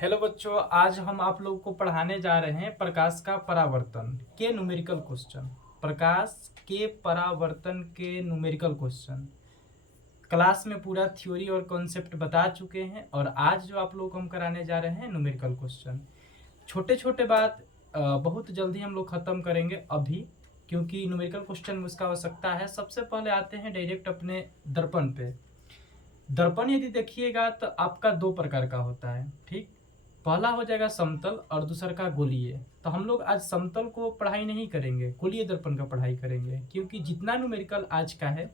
Hello बच्चों, आज हम आप लोगों को पढ़ाने जा रहे हैं प्रकाश का परावर्तन के न्यूमेरिकल क्वेश्चन। प्रकाश के परावर्तन के न्यूमेरिकल क्वेश्चन क्लास में पूरा थ्योरी और कॉन्सेप्ट बता चुके हैं, और आज जो आप लोग को हम कराने जा रहे हैं न्यूमेरिकल क्वेश्चन, छोटे छोटे बात बहुत जल्दी हम लोग ख़त्म करेंगे अभी, क्योंकि न्यूमेरिकल क्वेश्चन में उसका आवश्यकता है। सबसे पहले आते हैं डायरेक्ट अपने दर्पण पे। दर्पण यदि देखिएगा तो आपका दो प्रकार का होता है, ठीक। पहला हो जाएगा समतल और दूसरा का गोलीय। तो हम लोग आज समतल को पढ़ाई नहीं करेंगे, गोलीय दर्पण का पढ़ाई करेंगे, क्योंकि जितना न्यूमेरिकल आज का है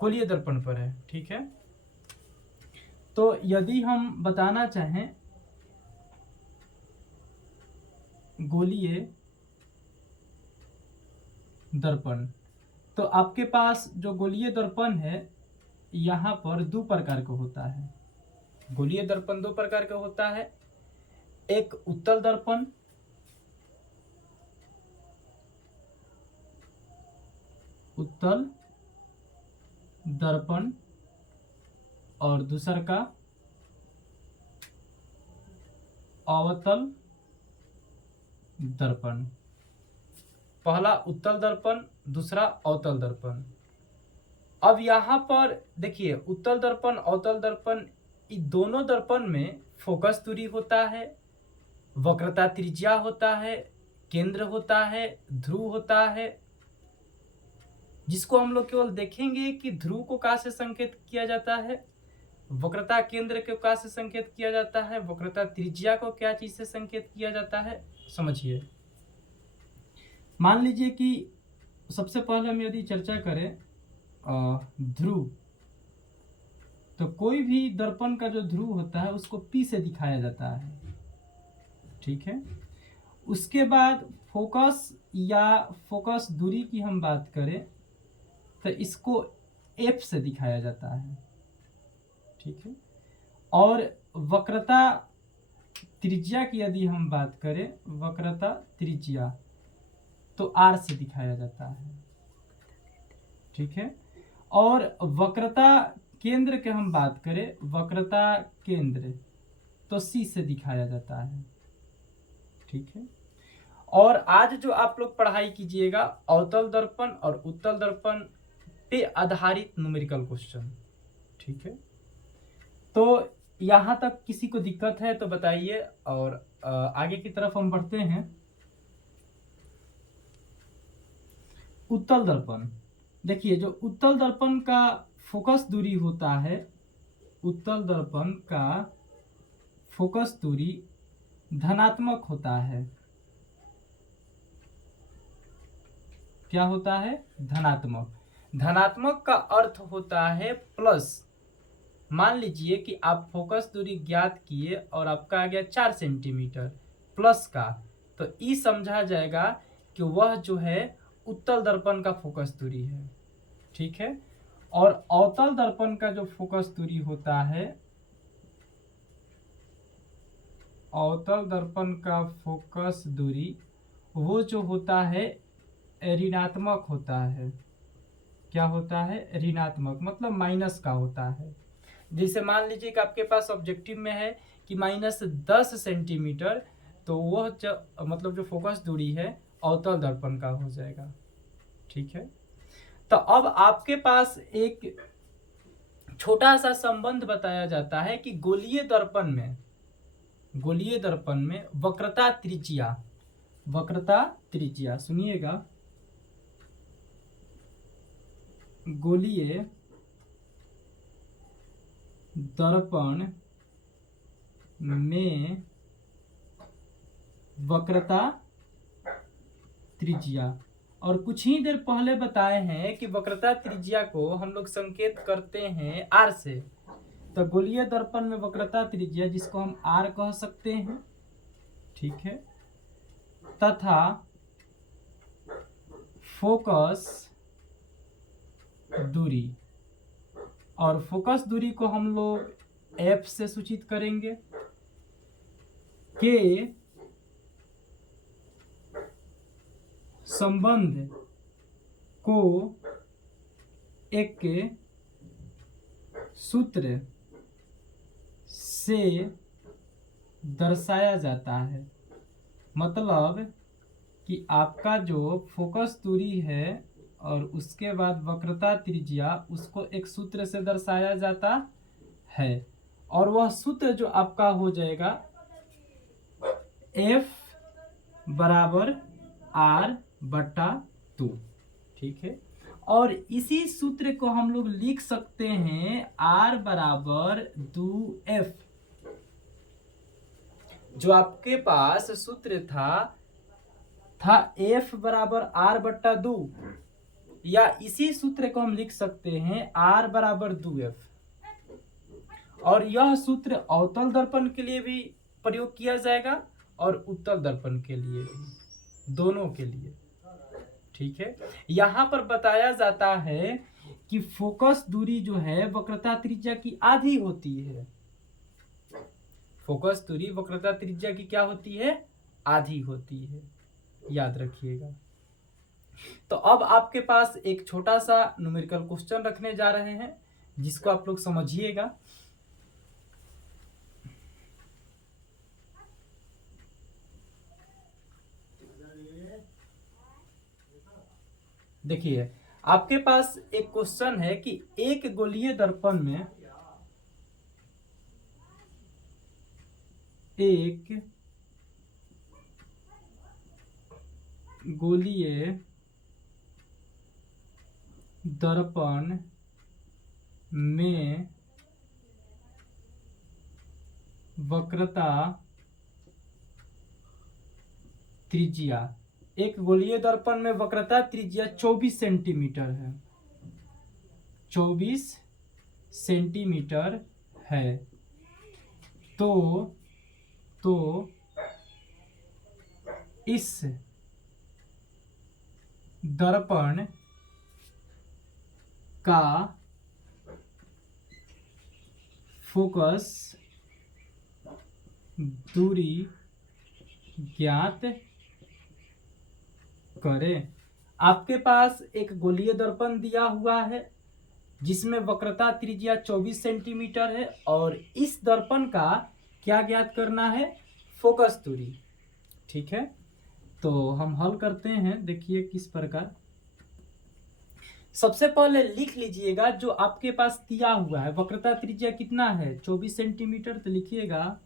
गोलीय दर्पण पर है, ठीक है। तो यदि हम बताना चाहें गोलीय दर्पण, तो आपके पास जो गोलीय दर्पण है यहाँ पर दो प्रकार का होता है। गोलीय दर्पण दो प्रकार का होता है, एक उत्तल दर्पण और दूसरा का अवतल दर्पण। पहला उत्तल दर्पण, दूसरा अवतल दर्पण। अब यहाँ पर देखिए, उत्तल दर्पण अवतल दर्पण, इन दोनों दर्पण में फोकस दूरी होता है, वक्रता त्रिज्या होता है, केंद्र होता है, ध्रुव होता है, जिसको हम लोग केवल देखेंगे कि ध्रुव को कहाँ से संकेत किया जाता है, वक्रता केंद्र को कहाँ से संकेत किया जाता है, वक्रता त्रिज्या को क्या चीज से संकेत किया जाता है, समझिए। मान लीजिए कि सबसे पहले हम यदि चर्चा करें ध्रुव, तो कोई भी दर्पण का जो ध्रुव होता है उसको P से दिखाया जाता है, ठीक है। उसके बाद फोकस या फोकस दूरी की हम बात करें तो इसको F से दिखाया जाता है, ठीक है। और वक्रता त्रिज्या की यदि हम बात करें, वक्रता त्रिज्या तो R से दिखाया जाता है, ठीक है। और वक्रता केंद्र के हम बात करें, वक्रता केंद्र तो C से दिखाया जाता है, ठीक है। और आज जो आप लोग पढ़ाई कीजिएगा अवतल दर्पण और उत्तल दर्पण पे आधारित न्यूमेरिकल क्वेश्चन, ठीक है। तो यहां तक किसी को दिक्कत है तो बताइए, और आगे की तरफ हम बढ़ते हैं। उत्तल दर्पण देखिए, जो उत्तल दर्पण का फोकस दूरी होता है, उत्तल दर्पण का फोकस दूरी धनात्मक होता है। क्या होता है? धनात्मक। धनात्मक का अर्थ होता है प्लस। मान लीजिए कि आप फोकस दूरी ज्ञात किए और आपका आ गया 4 सेंटीमीटर प्लस का, तो ई समझा जाएगा कि वह जो है उत्तल दर्पण का फोकस दूरी है, ठीक है। और अवतल दर्पण का जो फोकस दूरी होता है, अवतल दर्पण का फोकस दूरी वो जो होता है ऋणात्मक होता है। क्या होता है? ऋणात्मक, मतलब माइनस का होता है। जैसे मान लीजिए कि आपके पास ऑब्जेक्टिव में है कि -10 सेंटीमीटर, तो वह मतलब जो फोकस दूरी है अवतल दर्पण का हो जाएगा, ठीक है। तो अब आपके पास एक छोटा सा संबंध बताया जाता है कि गोलीय दर्पण में वक्रता त्रिज्या सुनिएगा, गोलीय दर्पण में वक्रता त्रिज्या, और कुछ ही देर पहले बताए हैं कि वक्रता त्रिज्या को हम लोग संकेत करते हैं R से। तो गोलीय दर्पण में वक्रता त्रिज्या जिसको हम R कह सकते हैं, ठीक है, तथा फोकस दूरी, और फोकस दूरी को हम लोग F से सूचित करेंगे, के संबंध को एक सूत्र से दर्शाया जाता है। मतलब कि आपका जो फोकस दूरी है और उसके बाद वक्रता त्रिज्या, उसको एक सूत्र से दर्शाया जाता है, और वह सूत्र जो आपका हो जाएगा F बराबर R/2। ठीक है, और इसी सूत्र को हम लोग लिख सकते हैं R बराबर 2F। जो आपके पास सूत्र था F बराबर R/2, या इसी सूत्र को हम लिख सकते हैं R बराबर 2F। और यह सूत्र अवतल दर्पण के लिए भी प्रयोग किया जाएगा और उत्तल दर्पण के लिए भी, दोनों के लिए। ठीक है, यहां पर बताया जाता है कि फोकस दूरी जो है वक्रता त्रिज्या की आधी होती है। फोकस दूरी वक्रता त्रिज्या की क्या होती है? आधी होती है, याद रखिएगा। तो अब आपके पास एक छोटा सा न्यूमेरिकल क्वेश्चन रखने जा रहे हैं, जिसको आप लोग समझिएगा। देखिए, आपके पास एक क्वेश्चन है कि एक गोलीय दर्पण में एक गोलीय दर्पण में वक्रता त्रिज्या, एक गोलीय दर्पण में वक्रता त्रिज्या 24 सेंटीमीटर है, 24 सेंटीमीटर है। तो इस दर्पण का फोकस दूरी ज्ञात करें। आपके पास एक गोलीय दर्पण दिया हुआ है जिसमें वक्रता त्रिज्या 24 सेंटीमीटर है, और इस दर्पण का क्या ज्ञात करना है? फोकस दूरी। ठीक है, तो हम हल करते हैं। देखिए किस प्रकार। सबसे पहले लिख लीजिएगा जो आपके पास दिया हुआ है, वक्रता त्रिज्या कितना है? 24 सेंटीमीटर। तो लिखिएगा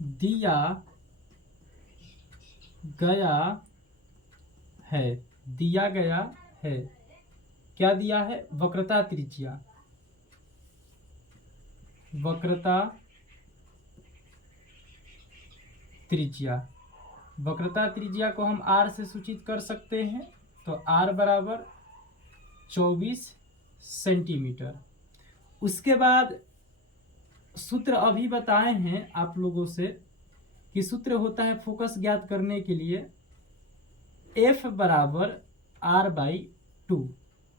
दिया गया है, दिया गया है, क्या दिया है? वक्रता त्रिज्या, वक्रता त्रिज्या। वक्रता त्रिज्या को हम R से सूचित कर सकते हैं, तो R बराबर 24 सेंटीमीटर। उसके बाद सूत्र अभी बताए हैं आप लोगों से कि सूत्र होता है फोकस ज्ञात करने के लिए F बराबर R/2।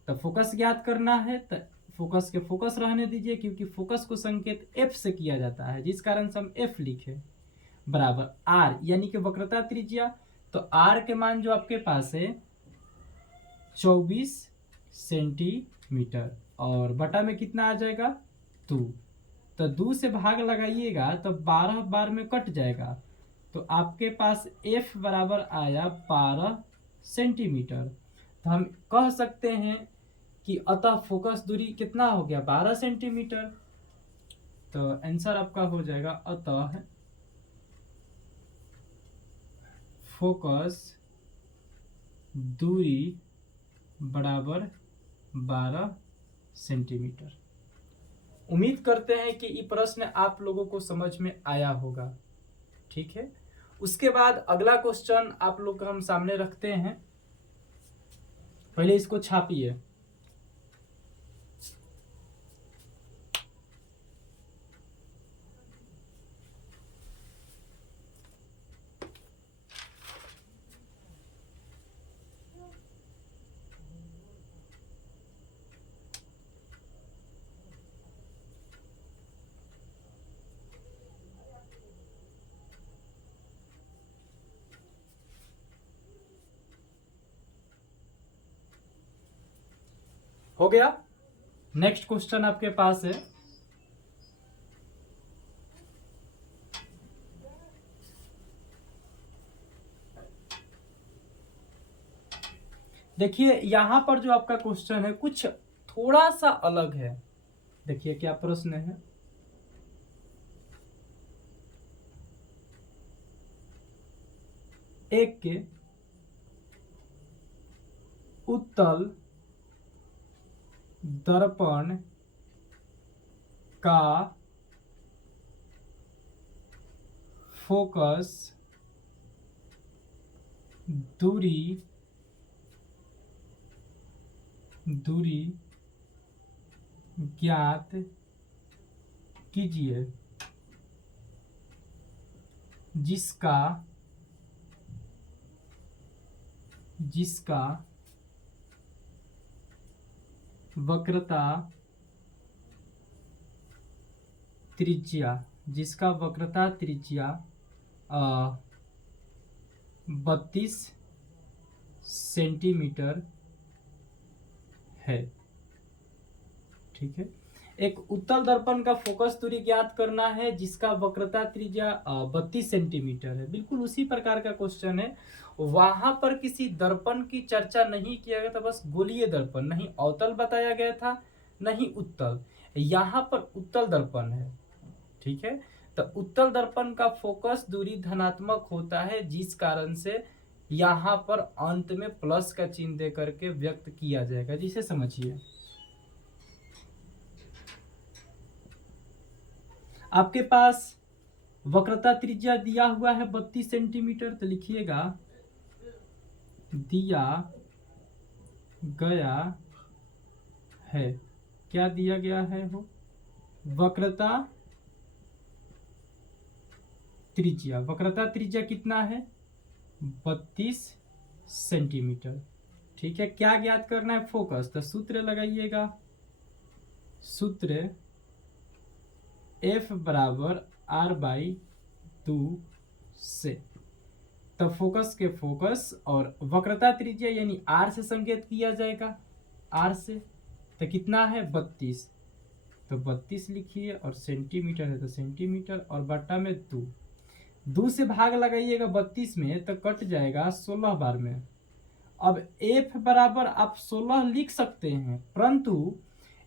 तो फोकस ज्ञात करना है तो फोकस के फोकस रहने दीजिए, क्योंकि फोकस को संकेत F से किया जाता है, जिस कारण से हम F लिखे, बराबर R यानी कि वक्रता त्रिज्या। तो R के मान जो आपके पास है 24 सेंटीमीटर, और बटा में कितना आ जाएगा? 2। तो 2 से भाग लगाइएगा तो 12 बार में कट जाएगा, तो आपके पास F बराबर आया 12 सेंटीमीटर। तो हम कह सकते हैं कि अतः फोकस दूरी कितना हो गया? 12 सेंटीमीटर। तो आंसर आपका हो जाएगा अतः फोकस दूरी बराबर 12 सेंटीमीटर। उम्मीद करते हैं कि ये प्रश्न आप लोगों को समझ में आया होगा। ठीक है, उसके बाद अगला क्वेश्चन आप लोग हम सामने रखते हैं। पहले इसको छापिए। हो गया। नेक्स्ट क्वेश्चन आपके पास है, देखिए यहां पर जो आपका क्वेश्चन है कुछ थोड़ा सा अलग है। देखिए क्या प्रश्न है, एक के उत्तल दर्पण का फोकस दूरी ज्ञात कीजिए जिसका वक्रता त्रिज्या 32 सेंटीमीटर है। ठीक है, एक उत्तल दर्पण का फोकस दूरी ज्ञात करना है जिसका वक्रता त्रिज्या 32 सेंटीमीटर है। बिल्कुल उसी प्रकार का क्वेश्चन है। वहां पर किसी दर्पण की चर्चा नहीं किया गया था, बस गोलीय दर्पण, नहीं अवतल बताया गया था नहीं उत्तल। यहाँ पर उत्तल दर्पण है। ठीक है, तो उत्तल दर्पण का फोकस दूरी धनात्मक होता है, जिस कारण से यहाँ पर अंत में प्लस का चिन्ह दे करके व्यक्त किया जाएगा। जिसे समझिए, आपके पास वक्रता त्रिज्या दिया हुआ है 32 सेंटीमीटर, तो लिखिएगा दिया गया है। क्या दिया गया है? हो वक्रता त्रिज्या कितना है? 32 सेंटीमीटर। ठीक है, क्या ज्ञात करना है? फोकस। तो सूत्र लगाइएगा, सूत्र F बराबर R/2 से। तो फोकस के फोकस और वक्रता त्रिज्या यानी R से संकेत किया जाएगा, R से। तो कितना है? 32। तो 32 लिखिए, और सेंटीमीटर है तो सेंटीमीटर, और बट्टा में 2 से भाग लगाइएगा 32 में, तो कट जाएगा 16 बार में। अब F बराबर आप 16 लिख सकते हैं, परंतु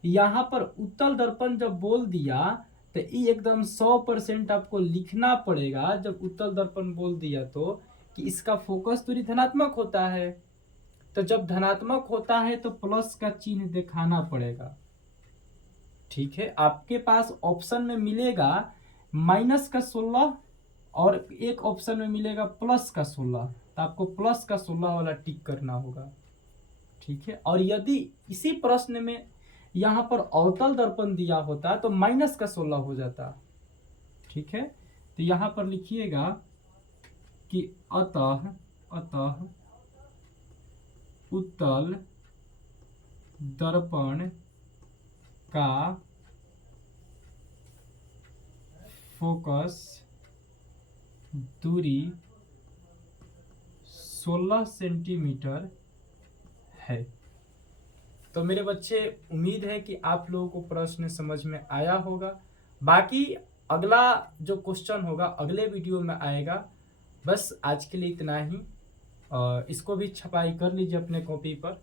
यहाँ पर उत्तल दर्पण जब बोल दिया तो ये एकदम 100% आपको लिखना पड़ेगा। जब उत्तल दर्पण बोल दिया तो कि इसका फोकस दूरी धनात्मक होता है, तो जब धनात्मक होता है तो प्लस का चिन्ह दिखाना पड़ेगा। ठीक है, आपके पास ऑप्शन में मिलेगा -16 और एक ऑप्शन में मिलेगा +16, तो आपको +16 वाला टिक करना होगा। ठीक है, और यदि इसी प्रश्न में यहाँ पर अवतल दर्पण दिया होता तो -16 हो जाता। ठीक है, तो यहाँ पर लिखिएगा कि अतः उत्तल दर्पण का फोकस दूरी 16 सेंटीमीटर है। तो मेरे बच्चे, उम्मीद है कि आप लोगों को प्रश्न समझ में आया होगा। बाकी अगला जो क्वेश्चन होगा अगले वीडियो में आएगा। बस आज के लिए इतना ही। इसको भी छपाई कर लीजिए अपने कॉपी पर।